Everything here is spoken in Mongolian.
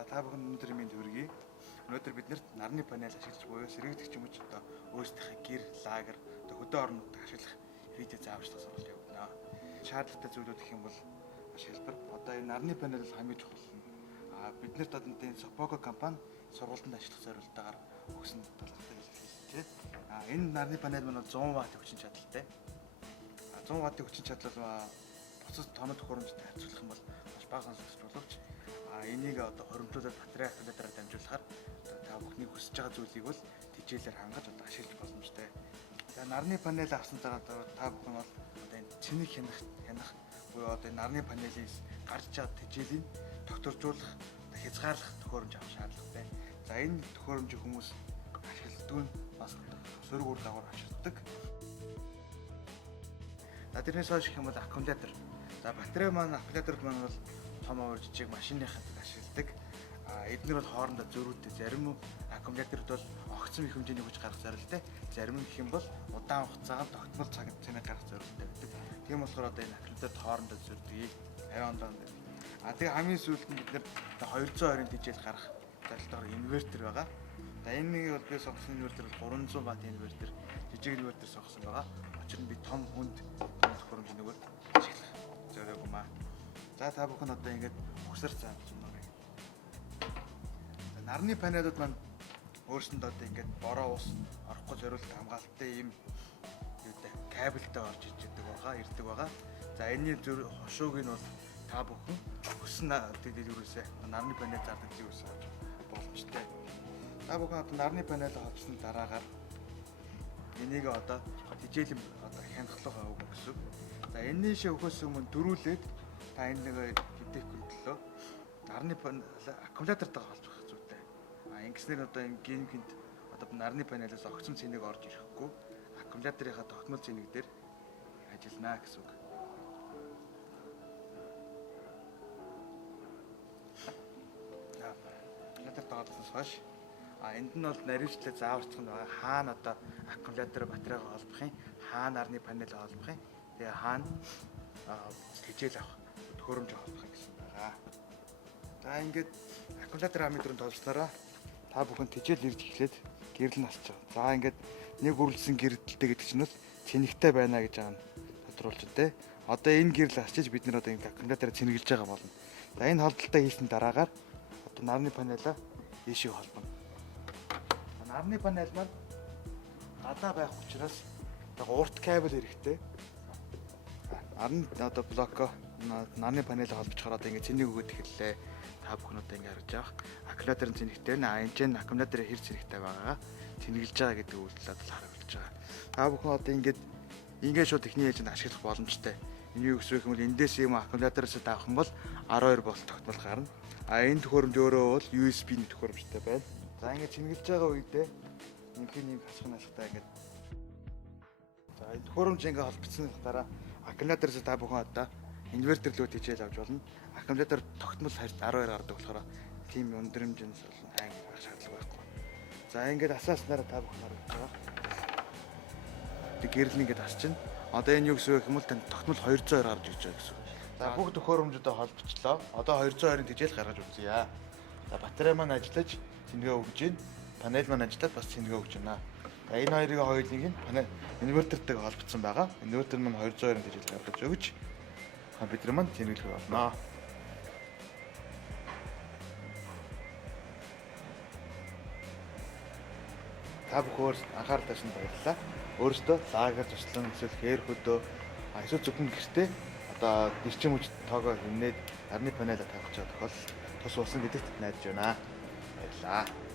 За та бүхэн өнөөдөр минь төргий. Өнөөдөр бид нарны панел ашиглаж буюу сэргээгдэгч юм ч одоо өөрсдийнхээ гэр, лагер, одоо хөдөө орнуудад ашиглах ирээдүйн зааварчлага сургалт явуулна. Шаардлагатай зүйлүүд гэх юм бол маш хэлбэр. Одоо энэ нарны панел хамгийн чухал нь биднэрт одоо энэ Sopogo компани сургалтанд ашиглах зорилготойгоор өгсөн талхтай хэлээ. Энэ нарны панел маань 100 Вт хүчин чадалтай. 100 Вт хүчин чадал бусад тоног төхөөрөмжтэй харьцуулах юм бол маш бага сонсогдож боловч энийг одоо хоримтлуулаад батарей аккумулятораар дамжуулахаар та бүхний хүсэж байгаа зүйлийг бол тэжээлээр хангаж одоо ашиглах боломжтой. За нарны панел авсан дараа та бүхэн бол одоо энэ цэник хянах буюу одоо энэ нарны панелээс гарч чад тэжээлийн тогтворжуулах, хязгаарлах төхөөрөмж авах шаардлагатай. За энэ төхөөрөмжийг хүмүүс ашигладаг нь бас сөрөг үр дагавар ашигладаг. За тэрнээс хойш гэх юм бол аккумулятор. За батарей маань аккумуляторд маань бол том овор жижиг машины хатад ашигладаг. Эдгээр бол хоорондоо зөрүүтэй. Зарим аккумуляторд бол огцом их хэмжээний хүч гаргах зорилготой. Зарим нь гэх юм бол удаан хугацаагаар тогтмол цаг цэнийг гаргах зорилготой байдаг. Тийм болохоор одоо энэ аккумуляторд хоорондоо зөрдөг. 50 онд. Тэгээ хамгийн сүүлд нь бид нэр 220-ын тэжээл гарах зорилготойгоор инвертер байгаа. За энэ нэг бол би сонгосон инвертер бол 300 Вт инвертер, жижиг инвертер сонгосон байгаа. Учир нь би том хүнд төхөөрөмж нөгөөд ашиглах зорилго юм аа. За та бүхэн одоо ингэж ухсар зааж байна. Нарны панелууд маань өөрсөнд одоо ингэж бороо ус орохгүй зориулт хамгаалалттай ийм юутай кабелтэй орж ирдэг байгаа. За энэний хошууг нь бол та бүхэн өсөн дэлгүүрээсээ нарны панел зардаг зүйлээс авч боломжтой. Та бүхэн одоо нарны панел авсан дараагаар энийг одоо тэжээлийн одоо хянахлага өгөх гэсэн. За энэний өгөхөөс өмнө дөрүүлээд та энэ нэг хэдийхэн төлөө нарны панел аккумулятортойгоо холж байх зүйтэй. Ингэснээр одоо энэ гинт одоо нарны панелээс огцом цэнийг орж ирэхгүй аккумуляторынхаа тогтмол цэник дээр ажиллана гэсэн үг. Аккумулятор доолсноос хойш энд нь бол наривчлаа зааварчсан байгаа. Хаана одоо аккумулятор батарейгаа холбох юм, хаана нарны панель холбох юм. Тэгээ хаана тэжээл авах төхөөрөмж холбох гэсэн байгаа. За ингээд аккумулятор амидрын толснороо та бүхэн тэжээл ирж эхлээд гэрэл нь асч байгаа. За ингээд нэг үрлсэн гэрэлтэй гэдэг чинь бол цэнэгтэй байна гэж байгаа нь тодруулж дээ. Одоо энэ гэрэл асчиж бид нэр одоо ингээд аккумуляторыг цэнэглэж байгаа болно. За энэ холдолтой хийсэн дараагаар одоо нарны панелаа ийшээ холбоно. Нарны панель маань гадаа байх учраас урт кабель хэрэгтэй. Нарны одоо блоко нарны панель холбочхоор одоо ингэ цэнийг өгöd эхэллээ. Та бүхэн одоо ингэ харж байгаа. Аккумуляторын цэнэгтэй нэ энэ ч аккумуляторын хэр цэнэгтэй байгаагаа цэнэглэж байгаа гэдэг үйлдэл одоо харуулж байгаа. Та бүхэн одоо ингээд шууд техник ээлжинд ашиглах боломжтой. Энэ юу гэсэн юм бол эндээс юм аккумулятороос таах юм бол 12 вольт тогтмол гарна. Энэ төхөөрөмж өөрөө бол USB-ний төхөөрөмжтэй байна. За ингэ цэнэглэж байгаа үедээ ийм хасхнастай ингэ. За энэ төхөөрөмж ингэ холбогдсны дараа аккумулятороос та бүхэн одоо инвертер рүү тэжээл авч болно. Аккумулятор тогтмол 12 гардаг болохоор тийм өндөр хэмжээний англи шаардлага байхгүй. За ингээд асааснараа та бүхэн харж байгаа. Тэг гэрэл ингээд асчин. Одоо энэ юу гэсэн юм бол тань тогтмол 220 гарч иж байгаа гэсэн. За бүх төхөөрөмжөдөө холбочлоо. Одоо 220-ын тэжээл гаргаж үзье. За батарей маань ажиллаж цэнгээ өгж гин. Панель маань ажиллаад бас цэнгээ өгч байна. За энэ хоёрын хоёулыг нь панель инвертертэйгээ холбогдсон байгаа. Инвертер маань 220-ын тэжээл гаргаж өгч компьютер маань цэнэглэх болно. Та бүхэн анхаарал тавьсанд баярлалаа. Өөрөөсөө лагер туслан эсвэл хээр хөдөө эсвэл зөвхөн гэртээ одоо гэрчим хүч тоогоо хэмнээд нарны панель тавьж байгаа тохиолдол тус болсон гэдэгт найдаж байна. Баярлалаа.